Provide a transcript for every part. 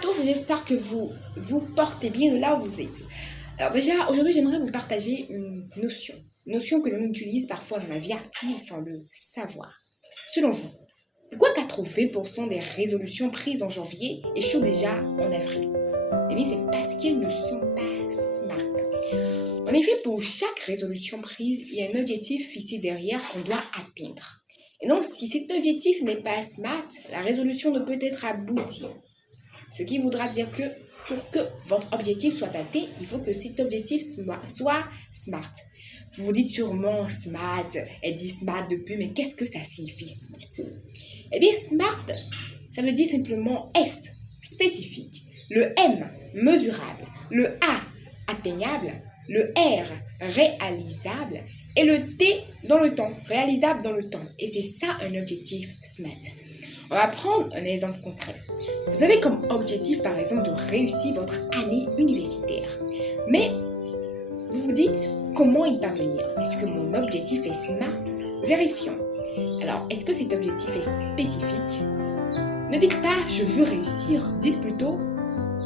tous, j'espère que vous portez bien là où vous êtes. Alors déjà, aujourd'hui, j'aimerais vous partager une notion que l'on utilise parfois dans la vie active sans le savoir. Selon vous, pourquoi 80% des résolutions prises en janvier échouent déjà en avril? Eh bien, c'est parce qu'elles ne sont pas smart. En effet, pour chaque résolution prise, il y a un objectif fixé derrière qu'on doit atteindre. Et donc, si cet objectif n'est pas smart, la résolution ne peut être aboutie. Ce qui voudra dire que pour que votre objectif soit atteint, il faut que cet objectif soit smart. Vous vous dites sûrement smart, elle dit smart depuis, mais qu'est-ce que ça signifie smart? Eh bien, smart, ça veut dire simplement S, spécifique, le M, mesurable, le A, atteignable, le R, réalisable, et le T, dans le temps, réalisable dans le temps. Et c'est ça un objectif SMART. On va prendre un exemple concret. Vous avez comme objectif, par exemple, de réussir votre année universitaire. Mais vous vous dites, comment y parvenir? Est-ce que mon objectif est SMART? Vérifions. Alors, est-ce que cet objectif est spécifique? Ne dites pas, je veux réussir. Dites plutôt,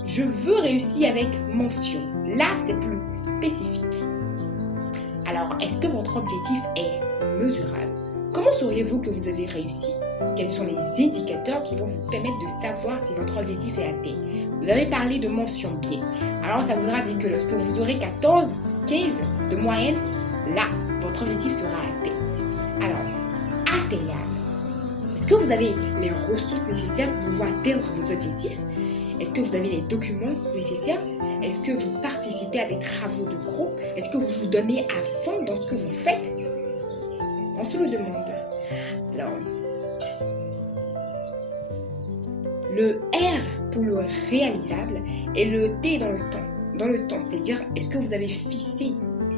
je veux réussir avec mention. Là, c'est plus spécifique. Alors, est-ce que votre objectif est mesurable? Comment sauriez-vous que vous avez réussi? Quels sont les indicateurs qui vont vous permettre de savoir si votre objectif est atteint? Vous avez parlé de mention bien. Alors, ça voudra dire que lorsque vous aurez 14, 15 de moyenne, là, votre objectif sera atteint. Alors, atteignable. Est-ce que vous avez les ressources nécessaires pour pouvoir atteindre vos objectifs? Est-ce que vous avez les documents nécessaires? Est-ce que vous participez à des travaux de groupe? Est-ce que vous vous donnez à fond dans ce que vous faites? On se le demande. Alors, le R pour le réalisable et le T dans le temps. Dans le temps, c'est-à-dire, est-ce que vous avez fixé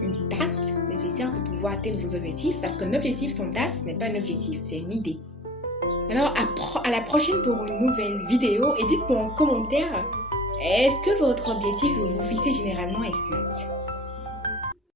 une date nécessaire pour pouvoir atteindre vos objectifs? Parce qu'un objectif sans date, ce n'est pas un objectif, c'est une idée. Alors, à la prochaine pour une nouvelle vidéo et dites-moi en commentaire, est-ce que votre objectif que vous fixez généralement est SMART?